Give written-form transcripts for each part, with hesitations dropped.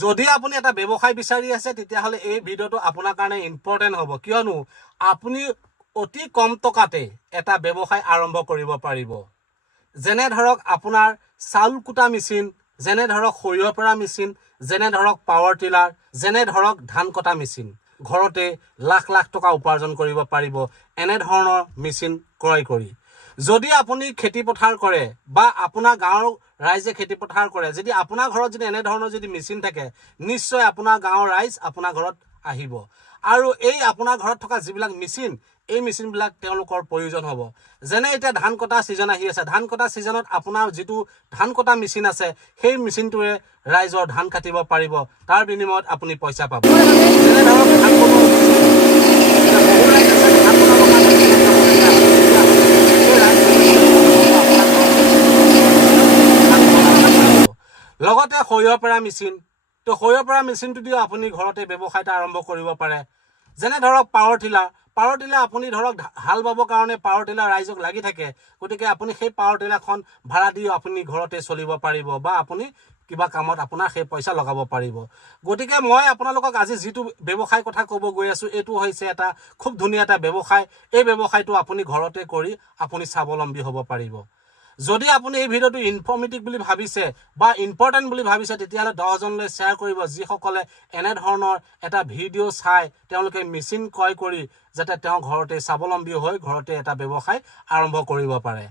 যদি আপুনি এটা ব্যৱসায় বিচাৰি আছে তেতিয়াহ'লে এই ভিডিঅ'টো আপোনাৰ কাৰণে ইম্পৰ্টেণ্ট হ'ব, কিয়নো আপুনি অতি কম টকাতে এটা ব্যৱসায় আৰম্ভ কৰিব পাৰিব। যেনে ধৰক আপোনাৰ চাউল কুটা মেচিন, যেনে ধৰক সৰিয়হ পেৰা মেচিন, যেনে ধৰক পাৱাৰ টিলাৰ, যেনে ধৰক ধান কটা মেচিন। ঘৰতে লাখ লাখ টকা উপাৰ্জন কৰিব পাৰিব এনেধৰণৰ মেচিন ক্ৰয় কৰি। যদি আপুনি খেতি পথাৰ কৰে বা আপোনাৰ গাঁৱৰ ৰাইজে খেতি পথাৰ কৰে, যদি আপোনাৰ ঘৰত যদি এনেধৰণৰ যদি মেচিন থাকে, নিশ্চয় আপোনাৰ গাঁৱৰ ৰাইজ আপোনাৰ ঘৰত আহিব। আৰু এই আপোনাৰ ঘৰত থকা যিবিলাক মেচিন, এই মেচিনবিলাক তেওঁলোকৰ প্ৰয়োজন হ'ব। যেনে এতিয়া ধান কটা ছিজন আহি আছে, ধান কটা ছিজনত আপোনাৰ যিটো ধান কটা মেচিন আছে, সেই মেচিনটোৱে ৰাইজৰ ধান কাটিব পাৰিব, তাৰ বিনিময়ত আপুনি পইচা পাব। যেনে ধৰক ধান কটা লগতে সৰিয়হ পেৰা মেচিন, তো সৰিয়হ পেৰা মেচিনটো দিও আপুনি ঘৰতে ব্যৱসায়টা আৰম্ভ কৰিব পাৰে। যেনে ধৰক পাৱাৰ টিলাৰ আপুনি ধৰক হাল বাবৰ কাৰণে পাৱাৰ টিলাৰ ৰাইজক লাগি থাকে, গতিকে আপুনি সেই পাৱাৰ টিলাৰখন ভাড়া দিও আপুনি ঘৰতে চলিব পাৰিব বা আপুনি কিবা কামত আপোনাৰ সেই পইচা লগাব পাৰিব। গতিকে মই আপোনালোকক আজি যিটো ব্যৱসায় কথা ক'ব গৈ আছো, এইটো হৈছে এটা খুব ধুনীয়া এটা ব্যৱসায়। এই ব্যৱসায়টো আপুনি ঘৰতে কৰি আপুনি স্বাৱলম্বী হ'ব পাৰিব। যদি আপুনি এই ভিডিঅ'টো ইনফৰ্মেটিভ বুলি ভাবিছে বা ইম্পৰ্টেণ্ট বুলি ভাবিছে, তেতিয়াহ'লে 10জনলৈ শ্বেয়াৰ কৰিব, যিসকলে এনেধৰণৰ এটা ভিডিঅ' চাই তেওঁলোকে মেচিন ক্ৰয় কৰি যাতে তেওঁ ঘৰতে স্বাৱলম্বী হৈ ঘৰতে এটা ব্যৱসায় আৰম্ভ কৰিব পাৰে।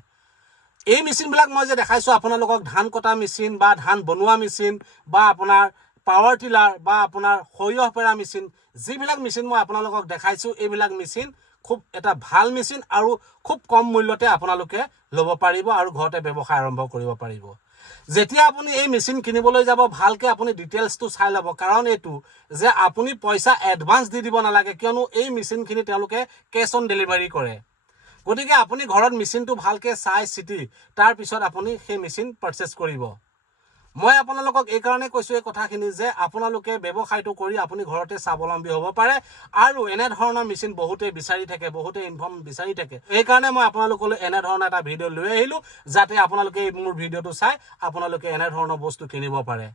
এই মেচিনবিলাক মই যে দেখাইছোঁ আপোনালোকক, ধান কটা মেচিন বা ধান বনোৱা মেচিন বা আপোনাৰ পাৱাৰ টিলাৰ বা আপোনাৰ সৰিয়হ পেৰা মেচিন, যিবিলাক মেচিন মই আপোনালোকক দেখাইছোঁ, এইবিলাক মেচিন খুব এটা ভাল মেচিন আৰু খুব কম মূল্যতে আপোনালোকে ল'ব পাৰিব আৰু ঘৰতে ব্যৱসায় আৰম্ভ কৰিব পাৰিব। যেতিয়া আপুনি এই মেচিন কিনিবলৈ যাব, ভালকে আপুনি ডিটেইলছটো চাই ল'ব, কাৰণ এইটো যে আপুনি পইচা এডভান্স দি দিব নালাগে, কিয়নো এই মেচিনখিনি তেওঁলোকে কেছ অন ডেলিভাৰী কৰে। গতিকে আপুনি ঘৰত মেচিনটো ভালকে চাই চিতি তাৰপিছত আপুনি সেই মেচিন পাৰচেছ কৰিব। মই আপোনালোকক এই কাৰণে কৈছোঁ এই কথাখিনি যে আপোনালোকে ব্যৱসায়টো কৰি আপুনি ঘৰতে স্বাৱলম্বী হ'ব পাৰে আৰু এনেধৰণৰ মেচিন বহুতে বিচাৰি থাকে, বহুতে ইনফৰ্ম বিচাৰি থাকে। এইকাৰণে মই আপোনালোকলৈ এনেধৰণৰ এটা ভিডিঅ' লৈ আহিলোঁ, যাতে আপোনালোকে মোৰ ভিডিঅ'টো চাই আপোনালোকে এনেধৰণৰ বস্তু কিনিব পাৰে।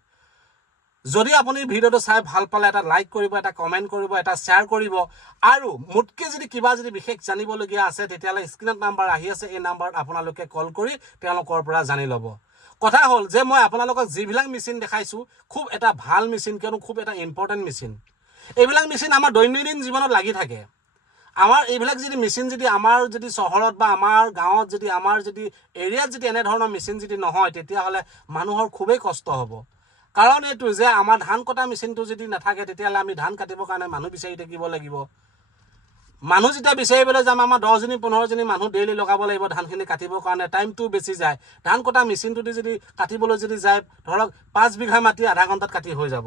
যদি আপুনি ভিডিঅ'টো চাই ভাল পালে এটা লাইক কৰিব, এটা কমেণ্ট কৰিব, এটা শ্বেয়াৰ কৰিব, আৰু মোতকৈ যদি কিবা যদি বিশেষ জানিবলগীয়া আছে তেতিয়াহ'লে স্ক্ৰীনত নাম্বাৰ আহি আছে, এই নাম্বাৰত আপোনালোকে কল কৰি তেওঁলোকৰ পৰা জানি ল'ব। কথা হ'ল যে মই আপোনালোকক যিবিলাক মেচিন দেখাইছোঁ খুব এটা ভাল মেচিন, কিয়নো খুব এটা ইম্পৰ্টেণ্ট মেচিন। এইবিলাক মেচিন আমাৰ দৈনন্দিন জীৱনত লাগি থাকে। আমাৰ এইবিলাক যদি মেচিন যদি আমাৰ যদি চহৰত বা আমাৰ গাঁৱত যদি আমাৰ যদি এৰিয়াত যদি এনেধৰণৰ মেচিন যদি নহয়, তেতিয়াহ'লে মানুহৰ খুবেই কষ্ট হ'ব। কাৰণ এইটো যে আমাৰ ধান কটা মেচিনটো যদি নাথাকে, তেতিয়াহ'লে আমি ধান কাটিবৰ কাৰণে মানুহ বিচাৰি থাকিব লাগিব। মানুহ যেতিয়া বিচাৰিবলৈ যাম, আমাৰ 10জনী 15জনী মানুহ ডেইলি লগাব লাগিব ধানখিনি কাটিবৰ কাৰণে, টাইমটো বেছি যায়। ধান কটা মেচিনটোদি যদি কাটিবলৈ যদি যায়, ধৰক 5 বিঘা মাটি আধা ঘণ্টাত কাটি হৈ যাব।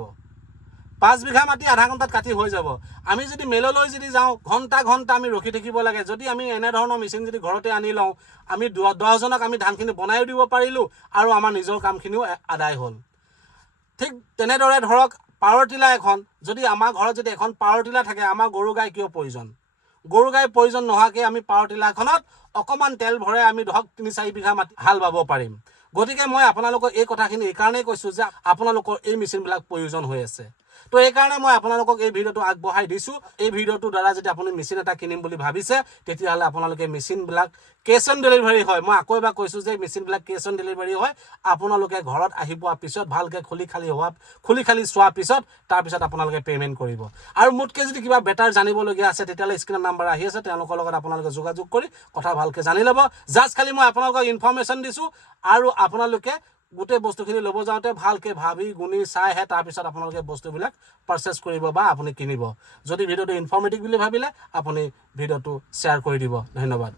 5 বিঘা মাটি আধা ঘণ্টাত কাটি হৈ যাব। আমি যদি মেললৈ যদি যাওঁ, ঘণ্টা আমি ৰখি থাকিব লাগে। যদি আমি এনেধৰণৰ মেচিন যদি ঘৰতে আনি লওঁ, আমি 10জনক আমি ধানখিনি বনাইও দিব পাৰিলোঁ আৰু আমাৰ নিজৰ কামখিনিও আদায় হ'ল। ঠিক তেনেদৰে ধৰক পাৱাৰ টিলাৰ এখন, যদি আমাৰ ঘৰত যদি এখন পাৱাৰ টিলাৰ থাকে, আমাৰ গৰু গাই কিয় প্ৰয়োজন? গৰু গাই প্ৰয়োজন নোহোৱাকৈ আমি পাৱাৰ টিলাৰখনত অকণমান তেল ভৰাই আমি ধৰক 3-4 বিঘা মাটি হাল বাব পাৰিম। গতিকে মই আপোনালোকক এই কথাখিনি এইকাৰণেই কৈছোঁ যে আপোনালোকৰ এই মেচিনবিলাক প্ৰয়োজন হৈ আছে। তো এইকাৰণে মই আপোনালোকক এই ভিডিঅ'টো আগবঢ়াই দিছোঁ। এই ভিডিঅ'টোৰ দ্বাৰা যদি আপুনি মেচিন এটা কিনিম বুলি ভাবিছে, তেতিয়াহ'লে আপোনালোকে মেচিনবিলাক কেছ অন ডেলিভাৰী হয়। মই আকৌ এবাৰ কৈছোঁ যে মেচিনবিলাক কেছ অন ডেলিভাৰী হয়। আপোনালোকে ঘৰত আহি পোৱাৰ পিছত ভালকৈ খুলি খালি চোৱাৰ পিছত তাৰপিছত আপোনালোকে পে'মেণ্ট কৰিব। আৰু মোতকৈ যদি কিবা বেটাৰ জানিবলগীয়া আছে, তেতিয়াহ'লে স্ক্ৰীনৰ নাম্বাৰ আহি আছে, তেওঁলোকৰ লগত আপোনালোকে যোগাযোগ কৰি কথা ভালকৈ জানি ল'ব। জাষ্ট খালি মই আপোনালোকক ইনফৰ্মেশ্যন দিছোঁ, আৰু আপোনালোকে গোটেই বস্তুখিনি ল'ব যাওঁতে ভালকৈ ভাবি গুণি চাইহে তাৰপিছত আপোনালোকে বস্তুবিলাক পাৰচেছ কৰিব বা আপুনি কিনিব। যদি ভিডিঅ'টো ইনফৰ্মেটিভ বুলি ভাবিলে আপুনি ভিডিঅ'টো শ্বেয়াৰ কৰি দিব। ধন্যবাদ।